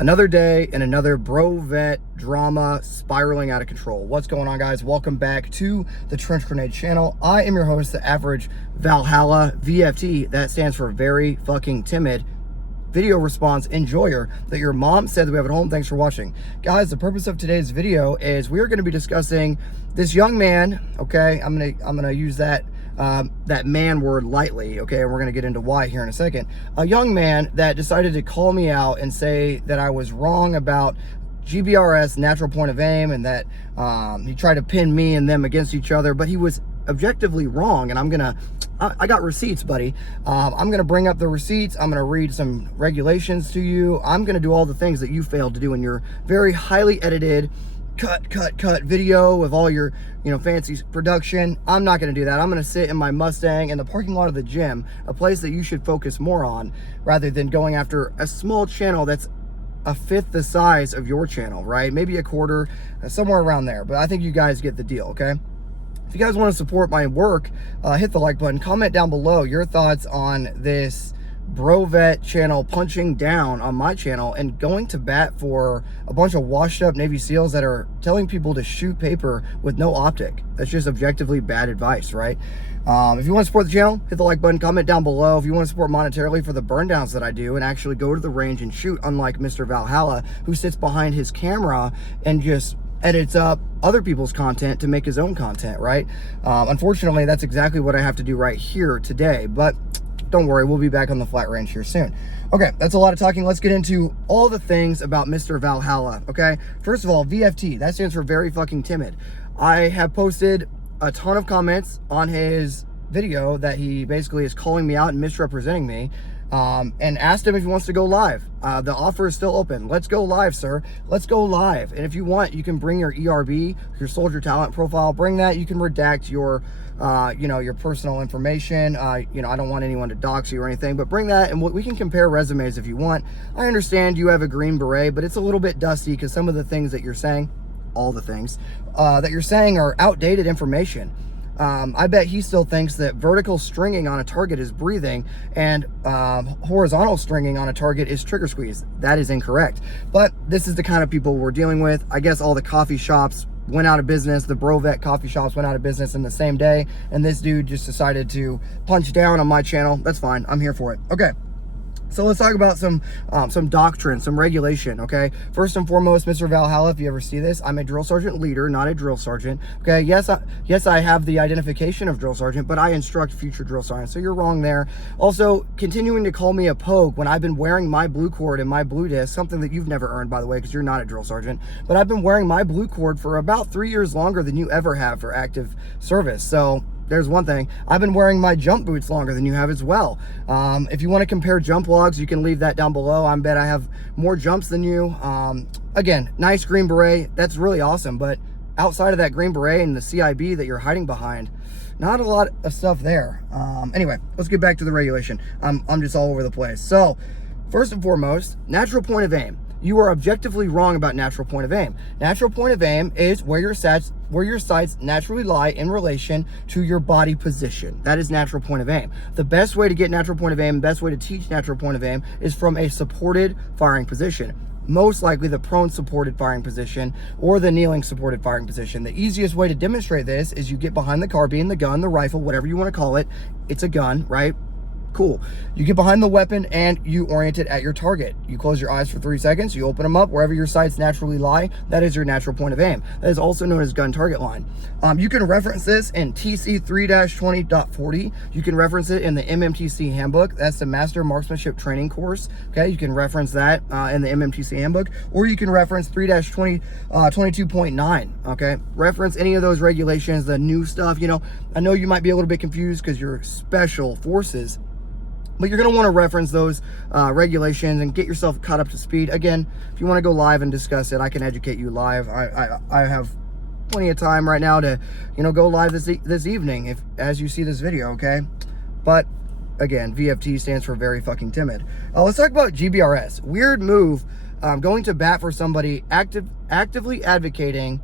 Another day and another bro vet drama spiraling out of control. What's going on, guys? Welcome back to the Trench Grenade channel. I am your host, the average Valhalla VFT. That stands for very fucking timid video response enjoyer that your mom said that we have at home. Thanks for watching. Guys, the purpose of today's video is we are going to be discussing this young man, okay? I'm gonna use that man word lightly, okay? And we're gonna get into why here in a second. A young man that decided to call me out and say that I was wrong about GBRS, natural point of aim, and that he tried to pin me and them against each other, but he was objectively wrong. And I got receipts, buddy. I'm gonna bring up the receipts. I'm gonna read some regulations to you. I'm gonna do all the things that you failed to do in your very highly edited cut video with all your fancy production. I'm not going to do that. I'm going to sit in my Mustang in the parking lot of the gym, a place that you should focus more on rather than going after a small channel that's a fifth the size of your channel, right? Maybe a quarter, somewhere around there. But I think you guys get the deal, okay? If you guys want to support my work, hit the like button, comment down below your thoughts on this bro vet channel punching down on my channel and going to bat for a bunch of washed up Navy SEALs that are telling people to shoot paper with no optic. That's just objectively bad advice, right? If you want to support the channel, hit the like button, comment down below. If you want to support monetarily for the burn downs that I do and actually go to the range and shoot, unlike Mr. Valhalla, who sits behind his camera and just edits up other people's content to make his own content, right? Unfortunately, that's exactly what I have to do right here today, but don't worry, we'll be back on the flat range here soon. Okay, that's a lot of talking. Let's get into all the things about Mr. Valhalla, okay? First of all, VFT, that stands for very fucking timid. I have posted a ton of comments on his video that he basically is calling me out and misrepresenting me, and asked him if he wants to go live. The offer is still open. Let's go live, sir. Let's go live. And if you want, you can bring your ERB, your soldier talent profile, bring that. You can redact your your personal information. I don't want anyone to dox you or anything, but bring that and we can compare resumes if you want. I understand you have a green beret, but it's a little bit dusty because some of the things that you're saying, all the things that you're saying are outdated information. I bet he still thinks that vertical stringing on a target is breathing and horizontal stringing on a target is trigger squeeze. That is incorrect. But this is the kind of people we're dealing with. I guess all the coffee shops went out of business. The Brovet coffee shops went out of business in the same day. And this dude just decided to punch down on my channel. That's fine. I'm here for it. Okay. So let's talk about some doctrine, some regulation, okay? First and foremost, Mr. Valhalla, if you ever see this, I'm a drill sergeant leader, not a drill sergeant, okay? Yes, I have the identification of drill sergeant, but I instruct future drill sergeants, so you're wrong there. Also, continuing to call me a pogue when I've been wearing my blue cord and my blue disc, something that you've never earned, by the way, because you're not a drill sergeant, but I've been wearing my blue cord for about 3 years longer than you ever have for active service, so there's one thing. I've been wearing my jump boots longer than you have as well. If you want to compare jump logs, you can leave that down below. I bet I have more jumps than you. Again, nice green beret. That's really awesome. But outside of that green beret and the CIB that you're hiding behind, not a lot of stuff there. Anyway, let's get back to the regulation. I'm just all over the place. So first and foremost, natural point of aim. You are objectively wrong about natural point of aim. Natural point of aim is where your sights naturally lie in relation to your body position. That is natural point of aim. The best way to get natural point of aim, the best way to teach natural point of aim is from a supported firing position. Most likely the prone supported firing position or the kneeling supported firing position. The easiest way to demonstrate this is you get behind the carbine, the gun, the rifle, whatever you want to call it. It's a gun, right? Cool. You get behind the weapon and you orient it at your target. You close your eyes for 3 seconds. You open them up wherever your sights naturally lie. That is your natural point of aim. That is also known as gun target line. You can reference this in TC 3-20.40. You can reference it in the MMTC handbook. That's the Master Marksmanship Training course. Okay, you can reference that in the MMTC handbook, or you can reference 3-22.9. Okay, reference any of those regulations, the new stuff. I know you might be a little bit confused because you're special forces, but you're going to want to reference those regulations and get yourself caught up to speed. Again, if you want to go live and discuss it, I can educate you live. I have plenty of time right now to, go live this evening as you see this video, okay? But again, VFT stands for very fucking timid. Let's talk about GBRS. Weird move, going to bat for somebody actively advocating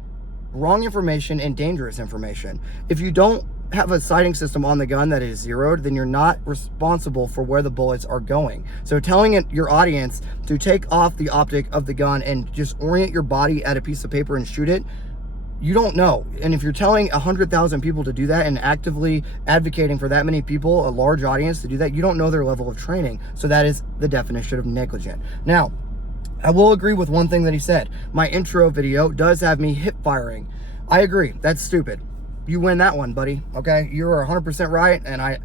wrong information and dangerous information. If you don't have a sighting system on the gun that is zeroed, then you're not responsible for where the bullets are going. So telling your audience to take off the optic of the gun and just orient your body at a piece of paper and shoot it, you don't know. And if you're telling 100,000 people to do that and actively advocating for that many people, a large audience, to do that, you don't know their level of training. So that is the definition of negligent. Now, I will agree with one thing that he said. My intro video does have me hip firing. I agree. That's stupid. You win that one, buddy. Okay, you're 100% right, and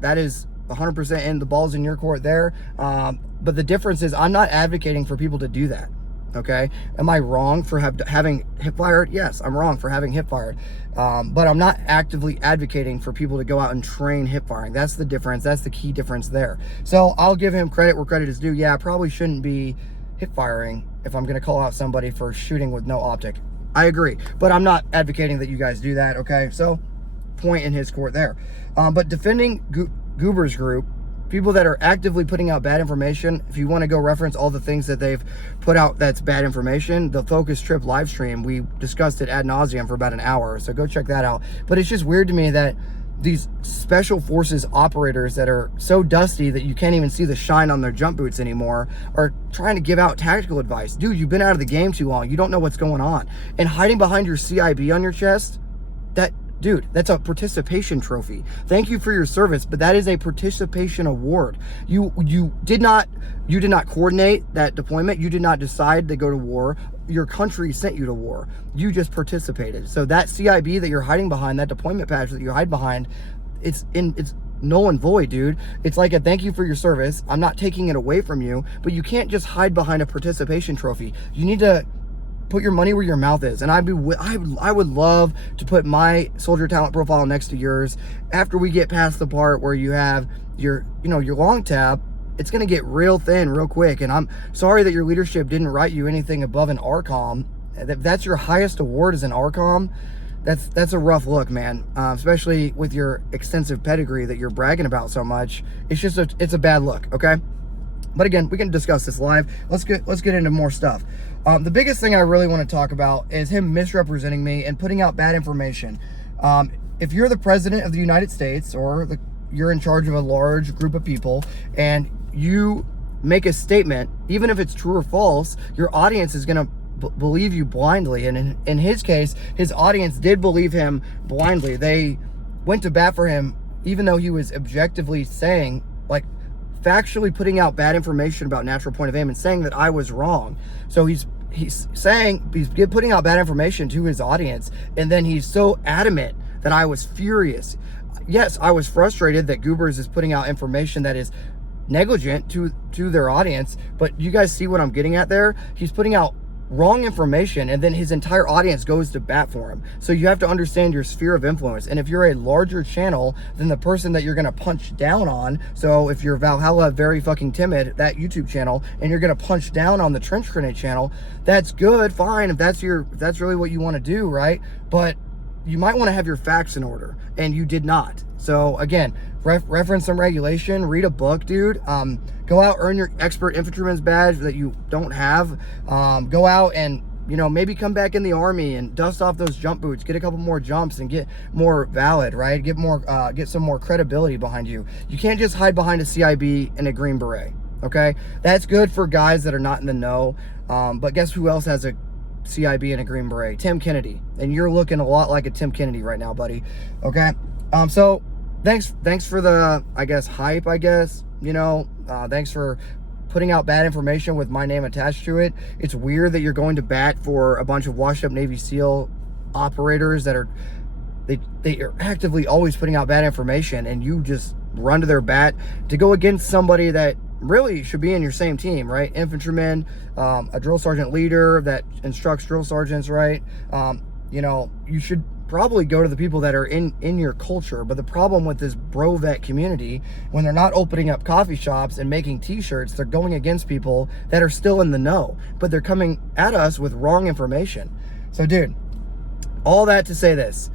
that is 100% in the ball's in your court there. But the difference is, I'm not advocating for people to do that. Okay, am I wrong for having hip fired? Yes, I'm wrong for having hip fired, but I'm not actively advocating for people to go out and train hip firing. That's the difference. That's the key difference there. So I'll give him credit where credit is due. Yeah, I probably shouldn't be hip firing if I'm going to call out somebody for shooting with no optic. I agree, but I'm not advocating that you guys do that. Okay, so point in his court there. But defending Goober's group, people that are actively putting out bad information, if you want to go reference all the things that they've put out that's bad information, the Focus Trip live stream, we discussed it ad nauseum for about an hour, so go check that out. But it's just weird to me that these special forces operators that are so dusty that you can't even see the shine on their jump boots anymore are trying to give out tactical advice. Dude, you've been out of the game too long. You don't know what's going on. And hiding behind your CIB on your chest, dude, that's a participation trophy. Thank you for your service, but that is a participation award. You did not coordinate that deployment. You did not decide to go to war. Your country sent you to war. You just participated. So that CIB that you're hiding behind, that deployment patch that you hide behind, it's null and void, dude. It's like a thank you for your service. I'm not taking it away from you, but you can't just hide behind a participation trophy. You need to put your money where your mouth is. And I would love to put my soldier talent profile next to yours. After we get past the part where you have your long tab, it's going to get real thin real quick. And I'm sorry that your leadership didn't write you anything above an RCOM. If that's your highest award as an RCOM, that's a rough look, man. Especially with your extensive pedigree that you're bragging about so much. It's a bad look, okay? But again, we can discuss this live. Let's get into more stuff. The biggest thing I really want to talk about is him misrepresenting me and putting out bad information. If you're the president of the United States, or you're in charge of a large group of people, and you make a statement, even if it's true or false, your audience is going to believe you blindly. And in his case, his audience did believe him blindly. They went to bat for him, even though he was objectively saying, like, factually putting out bad information about natural point of aim and saying that I was wrong. So he's putting out bad information to his audience, and then he's so adamant that I was furious. Yes, I was frustrated that Goobers is putting out information that is negligent to their audience, but you guys see what I'm getting at there? He's putting out wrong information, and then his entire audience goes to bat for him. So you have to understand your sphere of influence. And if you're a larger channel than the person that you're going to punch down on, so if you're Valhalla Very Fucking Timid, that YouTube channel, and you're going to punch down on the Trench Grenade channel, that's good, fine, if that's really what you want to do, right? But you might want to have your facts in order, and you did not. So again, reference some regulation, read a book, dude. Go out, earn your expert infantryman's badge that you don't have. Go out and, maybe come back in the Army and dust off those jump boots, get a couple more jumps and get more valid, right? Get some more credibility behind you. You can't just hide behind a CIB and a Green Beret, okay? That's good for guys that are not in the know. But guess who else has a CIB and a Green Beret? Tim Kennedy. And you're looking a lot like a Tim Kennedy right now, buddy, okay? So thanks for the, hype, thanks for putting out bad information with my name attached to it. It's weird that you're going to bat for a bunch of washed up Navy SEAL operators that are actively always putting out bad information, and you just run to their bat to go against somebody that really should be in your same team, right? Infantryman, a drill sergeant leader that instructs drill sergeants, right? You should probably go to the people that are in your culture. But the problem with this bro vet community, when they're not opening up coffee shops and making t-shirts, they're going against people that are still in the know, but they're coming at us with wrong information. So dude, all that to say this,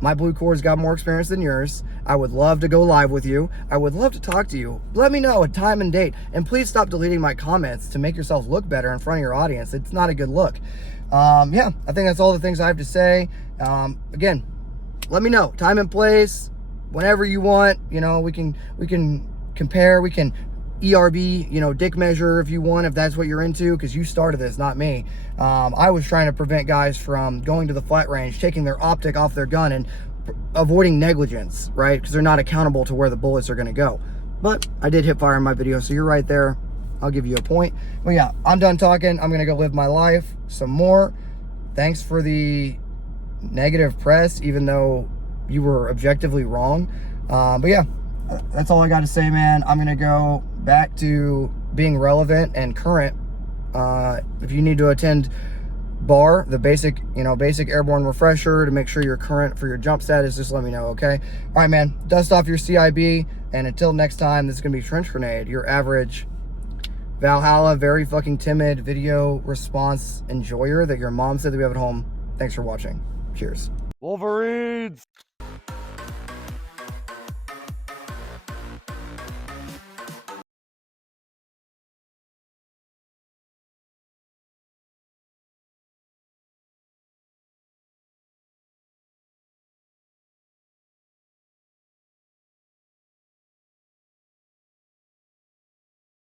my Blue Corps got more experience than yours. I would love to go live with you. I would love to talk to you. Let me know a time and date, and please stop deleting my comments to make yourself look better in front of your audience. It's not a good look. Yeah, I think that's all the things I have to say. Again, let me know. Time and place, whenever you want. You know, we can compare. We can ERB, you know, dick measure if you want, if that's what you're into, because you started this, not me. I was trying to prevent guys from going to the flat range, taking their optic off their gun, and avoiding negligence, right? Because they're not accountable to where the bullets are going to go. But I did hip fire in my video, so you're right there. I'll give you a point. Well, yeah, I'm done talking. I'm going to go live my life some more. Thanks for the negative press, even though you were objectively wrong. But yeah, that's all I got to say, man. I'm going to go back to being relevant and current. If you need to attend BAR, the basic airborne refresher, to make sure you're current for your jump status, just let me know, okay? All right, man, dust off your CIB, and until next time, this is gonna be Trench Grenade, your average Valhalla, very fucking timid video response enjoyer that your mom said that we have at home. Thanks for watching. Cheers. Wolverines!